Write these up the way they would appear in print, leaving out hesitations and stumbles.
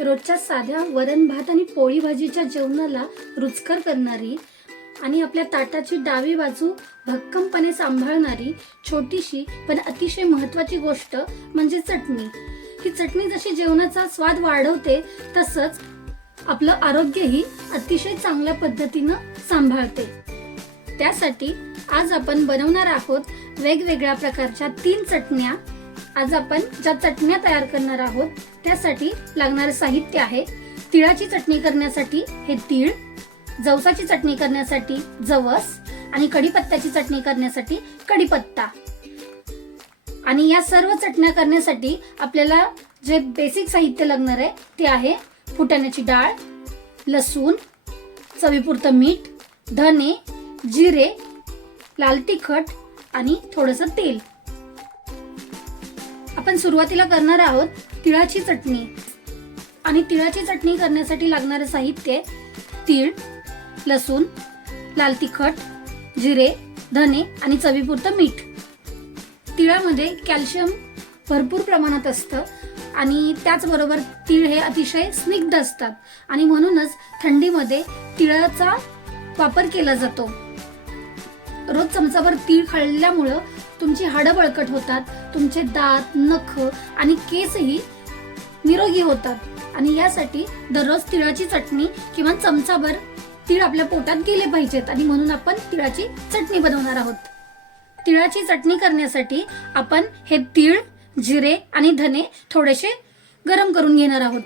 रोजच्या साध्या वरण भात आणि पोळी भाजीच्या जेवणाला रुचकर करणारी आणि आपल्या ताटाची डावी बाजू भक्कमपणे सांभाळणारी छोटीशी पण अतिशय महत्वाची गोष्ट म्हणजे चटणी. ही चटणी जशी जेवणाचा स्वाद वाढवते तसंच आपलं आरोग्यही अतिशय चांगल्या पद्धतीनं सांभाळते. त्यासाठी आज आपण बनवणार आहोत वेगवेगळ्या प्रकारच्या 3 चटण्या. आज आपण ज्या चटण्या तयार करणार आहोत त्यासाठी लागणारे साहित्य आहे: तिळाची चटणी करण्यासाठी हे तीळ, जवसाची चटणी करण्यासाठी जवस आणि कढीपत्त्याची चटणी करण्यासाठी कढीपत्ता. आणि या सर्व चटण्या करण्यासाठी आपल्याला जे बेसिक साहित्य लागणार आहे ते आहे फुटाण्याची डाळ, लसूण, चवीपुरतं मीठ, धने, जिरे, लाल तिखट आणि थोडंसं तेल. आपण सुरुवातीला करणार आहोत तिळाची चटणी. आणि तिळाची चटणी करण्यासाठी लागणारे साहित्य: तीळ, लसूण, लाल तिखट, जिरे, धने आणि चवीपुरतं मीठ. तिळामध्ये कॅल्शियम भरपूर प्रमाणात असतं आणि त्याचबरोबर तीळ हे अतिशय स्निग्ध असतात आणि म्हणूनच थंडीमध्ये तिळाचा वापर केला जातो. रोज चमचाभर तीळ खाल्ल्यामुळं तुमची हाडं बळकट होतात, तुमचे दात, नख आणि केसही निरोगी होतात आणि यासाठी दररोज तिळाची चटणी किंवा चमचाभर तीळ आपल्या पोटात गेले पाहिजेत आणि म्हणून आपण तिळाची चटणी बनवणार आहोत. तिळाची चटणी करण्यासाठी आपण हे तीळ, जिरे आणि धने थोडेसे गरम करून घेणार आहोत.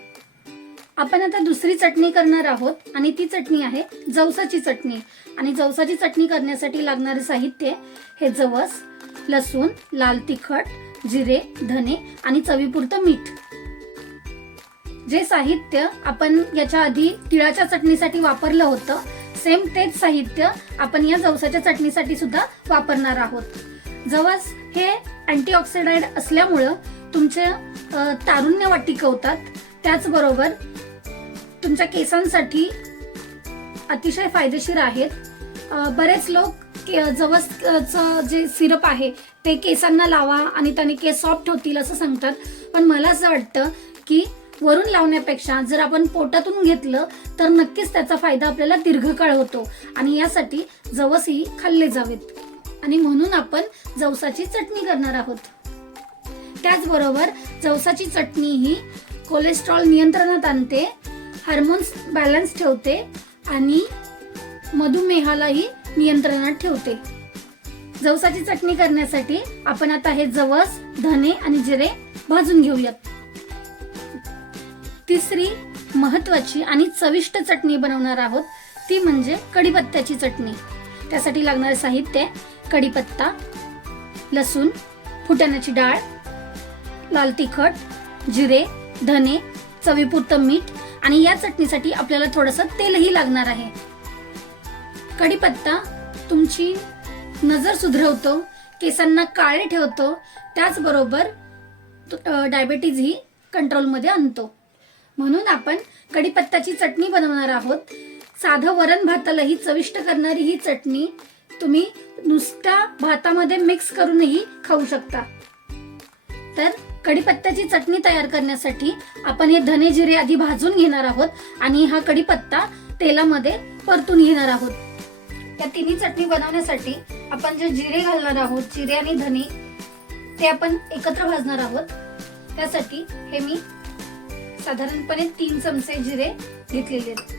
आपण आता दुसरी चटणी करणार आहोत आणि ती चटणी आहे जवसाची चटणी. आणि जवसाची चटणी करण्यासाठी लागणारे साहित्य हे जवस, लसूण, लाल तिखट, जिरे, धने आणि चवीपुरतं मीठ. जे साहित्य आपण याच्या आधी तिळाच्या चटणीसाठी वापरलं होतं सेम तेच साहित्य आपण या जवसाच्या चटणीसाठी सुद्धा वापरणार आहोत. जवस हे अँटीऑक्सिडंट असल्यामुळं तुमचे तारुण्य टिकवतात, त्याचबरोबर तुमच्या केसांसाठी अतिशय फायदेशीर आहेत. बरेच लोक जवसचं जे सिरप आहे ते केसांना लावा आणि त्याने केस सॉफ्ट होतील असं सांगतात, पण मला असं वाटतं की वरून लावण्यापेक्षा जर आपण पोटातून घेतलं तर नक्कीच त्याचा फायदा आपल्याला दीर्घकाळ होतो आणि यासाठी जवसही खाल्ले जावेत आणि म्हणून आपण जवसाची चटणी करणार आहोत. त्याचबरोबर जवसाची चटणी ही कोलेस्ट्रॉल नियंत्रणात आणते, हार्मोन्स बॅलन्स ठेवते आणि मधुमेहालाही नियंत्रणात ठेवते. जवसाची चटणी करण्यासाठी आपण आता हे जवस, धने आणि जिरे भाजून घेऊयात. तिसरी महत्वाची आणि चविष्ट चटणी बनवणार आहोत ती म्हणजे कढीपत्त्याची चटणी. त्यासाठी लागणारे साहित्य: कढीपत्ता, लसूण, फुटाण्याची डाळ, लाल तिखट, जिरे, धने, चवीपुरतं मीठ आणि या चटणीसाठी आपल्याला थोडंसं तेलही लागणार आहे. कढीपत्ता तुमची नजर सुधरवतो, केसांना काळे ठेवतो, त्याचबरोबर डायबिटीज ही कंट्रोलमध्ये आणतो. म्हणून आपण कढीपत्त्याची चटणी बनवणार आहोत. साधं वरण भातालाही चविष्ट करणारी ही चटणी तुम्ही नुसत्या भातामध्ये मिक्स करूनही खाऊ शकता. तर कढीपत्त्याची चटणी तयार करण्यासाठी आपण हे धने, जिरे आधी भाजून घेणार आहोत आणि हा कढीपत्ता तेलामध्ये परतून घेणार आहोत. या तिन्ही चटणी बनवण्यासाठी आपण जे जिरे घालणार आहोत, जिरे आणि धने, ते आपण एकत्र भाजणार आहोत. त्यासाठी हे मी साधारणपणे 3 चमचे जिरे घेतलेले आहेत.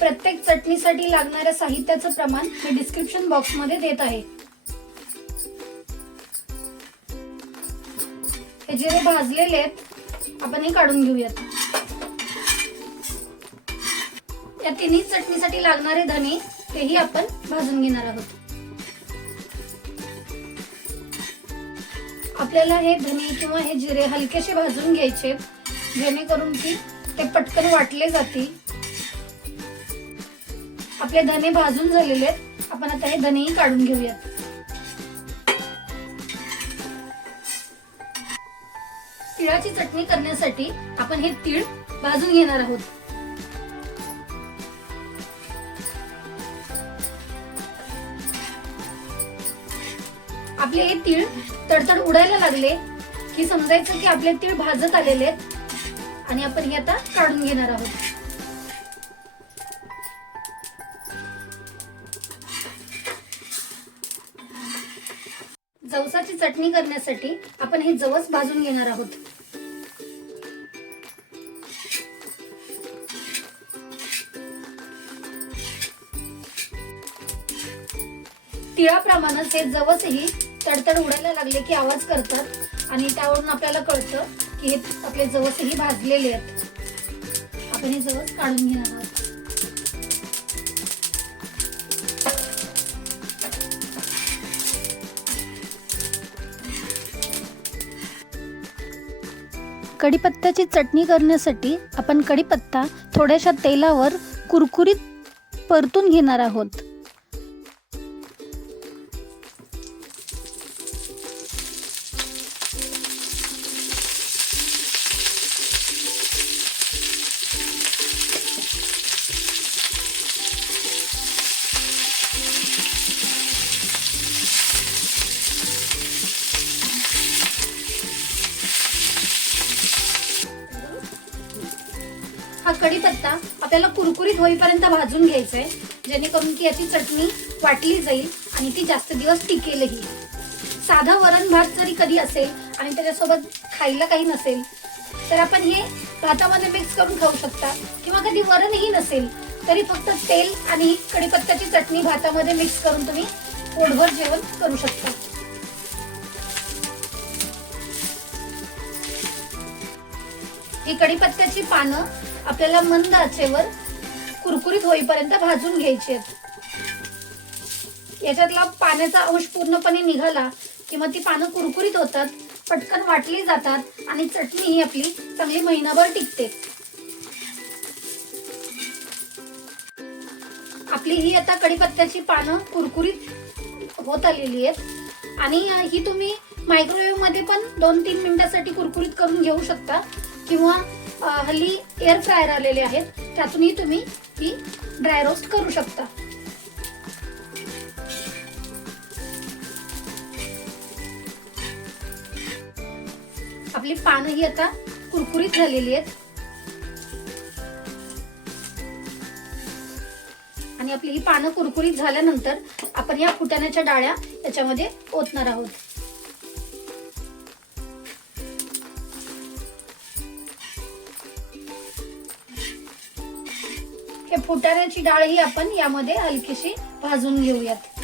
प्रत्येक चटणीसाठी लागणाऱ्या साहित्याचं प्रमाण मी डिस्क्रिप्शन बॉक्स मध्ये देत आहे. हे जिरे भाजलेले आहेत, आपण हे काढून घेऊयात. या तिन्ही चटणीसाठी लागणारे धने तेही आपण भाजून घेणार आहोत. आपल्याला हे धने किंवा हे जिरे हलकेसे भाजून घ्यायचे जेणेकरून की ते पटकन वाटले जातील. आपले धने भाजून झालेले आहेत, आपण आता हे धनेही काढून घेऊयात. तिळाची चटणी करण्यासाठी आपण हे तीळ भाजून घेणार आहोत. आपले हे तीळ तडतड उडायला लागले की समजायचं की आपले तीळ भाजत आलेले आहेत आणि आपण हे आता काढून घेणार आहोत. जवसाची चटणी करण्यासाठी आपण हे जवस भाजून घेणार आहोत. तिळाप्रमाणेच हे जवसही तडतड उडायला लागले की आवाज करतात आणि त्यावरून आपल्याला कळतं की हे आपले जवसही भाजलेले आहेत. आपण हे जवस काढून घेणार आहोत. कढीपत्त्याची चटणी करण्यासाठी आपण कढीपत्ता थोड्याशा तेलावर कुरकुरीत परतून घेणार आहोत. हा कढीपत्ता आपल्याला कुरकुरीत होईपर्यंत भाजून घ्यायचा आहे, जेणेकरून की याची चटणी वाटली जाईल आणि ती जास्त दिवस टिकेलही. साधा वरण भात जरी कधी असेल आणि त्याच्यासोबत खायला काही नसेल तर आपण हे भातामध्ये मिक्स करून खाऊ शकता, किंवा कधी वरणही नसेल तरी फक्त तेल आणि कढीपत्त्याची चटणी भातामध्ये मिक्स करून तुम्ही पोटभर जेवण करू शकता. ही कढीपत्त्याची पानं आपल्याला मंद आचेवर कुरकुरीत होईपर्यंत भाजून घ्यायची आहेत. याच्यातला पाण्याचा अंश पूर्णपणे निघाला की मग ती पानं कुरकुरीत होतात, पटकन वाटली जातात आणि चटणी ही आपली चांगली महिनाभर टिकते. आपली ही आता कढीपत्त्याची पानं कुरकुरीत होत आलेली आहेत आणि ही तुम्ही मायक्रोवेव्ह मध्ये पण 2-3 मिनिटांसाठी कुरकुरीत करून घेऊ शकता, किंवा हल्ली एअर फ्रायर आलेले आहेत त्यातूनही तुम्ही ही ड्राय रोस्ट करू शकता. आपली पानं ही आता कुरकुरीत झालेली आहेत आणि आपली ही पानं कुरकुरीत झाल्यानंतर आपण या फुटाण्याच्या डाळ्या याच्यामध्ये ओतणार आहोत. हे फुटाण्याची डाळ ही आपण यामध्ये हलकीशी भाजून घेऊयात.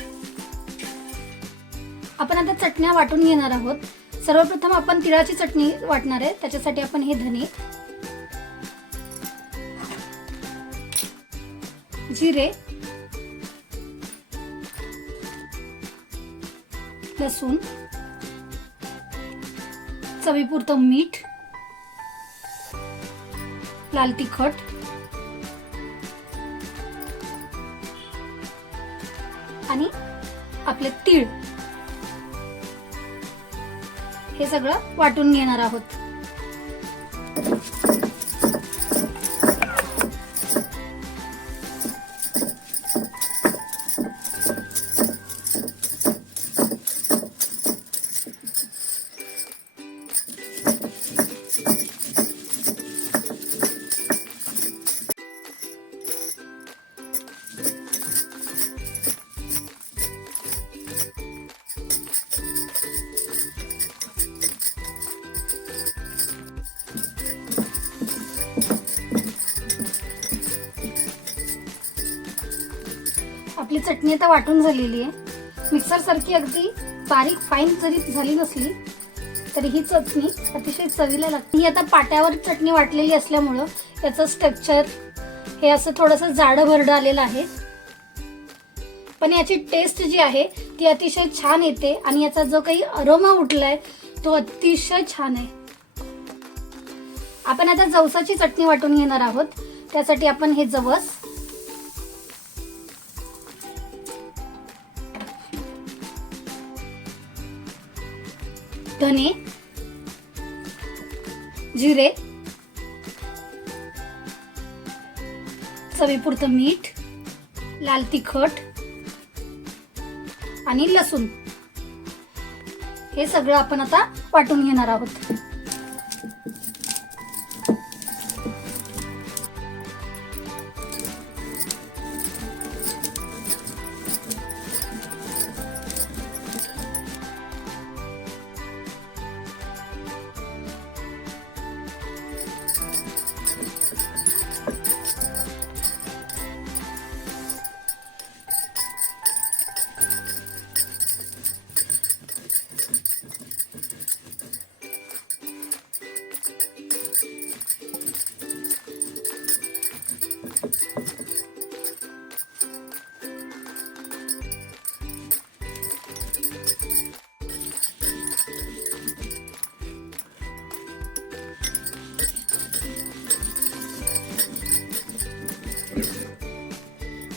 आपण आता चटण्या वाटून घेणार आहोत. सर्वप्रथम आपण तिळाची चटणी वाटणार आहे. त्याच्यासाठी आपण हे धने, जिरे, लसूण, चवीपुरतं मीठ, लाल तिखट, आणि आपले तीळ हे सगळं वाटून घेणार आहोत. आपली चटणी आता वाटून झालेली आहे. मिक्सर सारखी अगदी बारीक फाईन जरी झाली नसली तरी ही चटणी अतिशय चवीला लागते. ही आता पाट्यावर चटणी वाटलेली असल्यामुळं याचं स्ट्रक्चर हे असं थोडंसं जाडं भरडं आलेलं आहे, पण याची टेस्ट जी आहे ती अतिशय छान येते आणि याचा जो काही अरोमा उठलाय तो अतिशय छान आहे. आपण आता जवसाची चटणी वाटून घेणार आहोत. त्यासाठी आपण हे जवस, धने, जिरे, चवीपुरतं मीठ, लाल तिखट आणि लसूण हे सगळं आपण आता वाटून घेणार आहोत.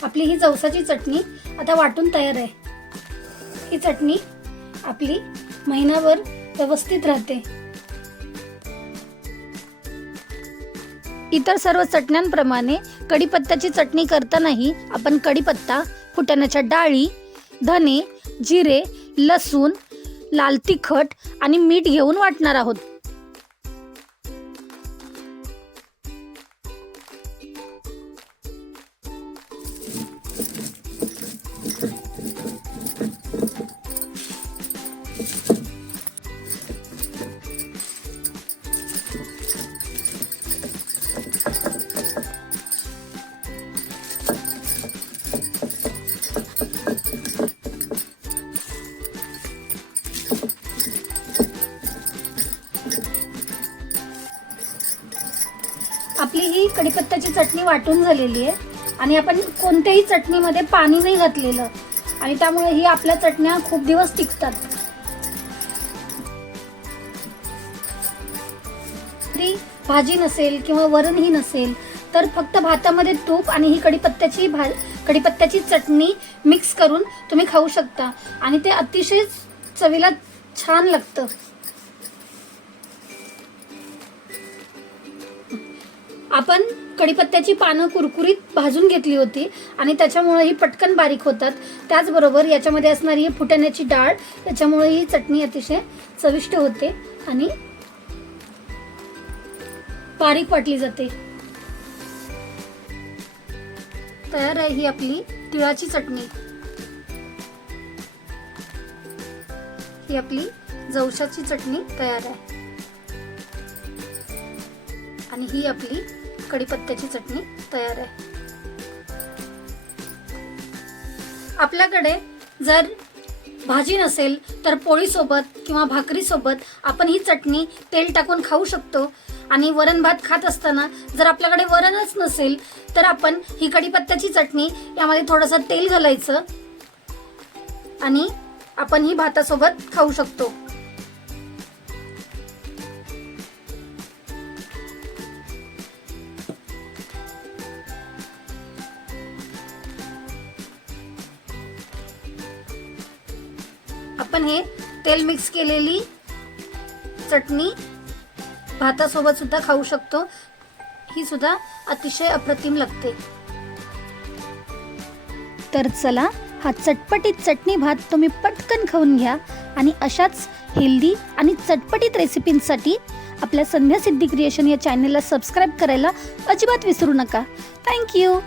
आपली ही जवसाची चटणी आता वाटून तयार आहे. ही चटणी आपली महिनाभर व्यवस्थित राहते. इतर सर्व चटण्यांप्रमाणे कढीपत्त्याची चटणी करतानाही आपण कढीपत्ता, फुटाण्याच्या डाळी, धने, जिरे, लसूण, लाल तिखट आणि मीठ घेऊन वाटणार आहोत. आपली ही कढीपत्त्याची चटणी वाटून झालेली आहे आणि आपण कोणत्याही चटणीमध्ये पाणी नाही घातलेलं आणि त्यामुळे ही आपल्या चटण्या खूप दिवस टिकतात. भाजी नसेल किंवा वरणही नसेल तर फक्त भातामध्ये तूप आणि ही कढीपत्त्याची चटणी मिक्स करून तुम्ही खाऊ शकता आणि ते अतिशय चवीला छान लागतं. आपण कढीपत्त्याची पानं कुरकुरीत भाजून घेतली होती आणि त्याच्यामुळे ही पटकन बारीक होतात. त्याचबरोबर याच्यामध्ये असणारी फुटाण्याची डाळ याच्यामुळे ही चटणी अतिशय चविष्ट होते आणि बारीक वाटली जाते. तयार आहे ही आपली तिळाची चटणी. ही आपली जवसाची चटणी तयार आहे आणि ही आपली कढीपत्त्याची चटणी तयार आहे. आपल्याकडे जर भाजी नसेल तर पोळी सोबत किंवा भाकरी सोबत आपण ही चटणी तेल टाकून खाऊ शकतो. आणि वरण भात खात असताना जर आपल्याकडे वरणच नसेल तर आपण ही कढीपत्त्याची चटणी यामध्ये थोडंसं तेल घालायचं आणि आपण ही भातासोबत खाऊ शकतो. आपण हे तेल मिक्स केलेली चटणी भातासोबत सुद्धा खाऊ शकतो. ही सुद्धा अतिशय अप्रतिम लागते. तर चला, हा चटपटीत चटणी भात तुम्ही पटकन खाऊन घ्या आणि अशाच हेल्दी आणि चटपटीत रेसिपींसाठी आपल्या संध्या सिद्धी क्रिएशन या चॅनलला सबस्क्राईब करायला अजिबात विसरू नका. थँक्यू.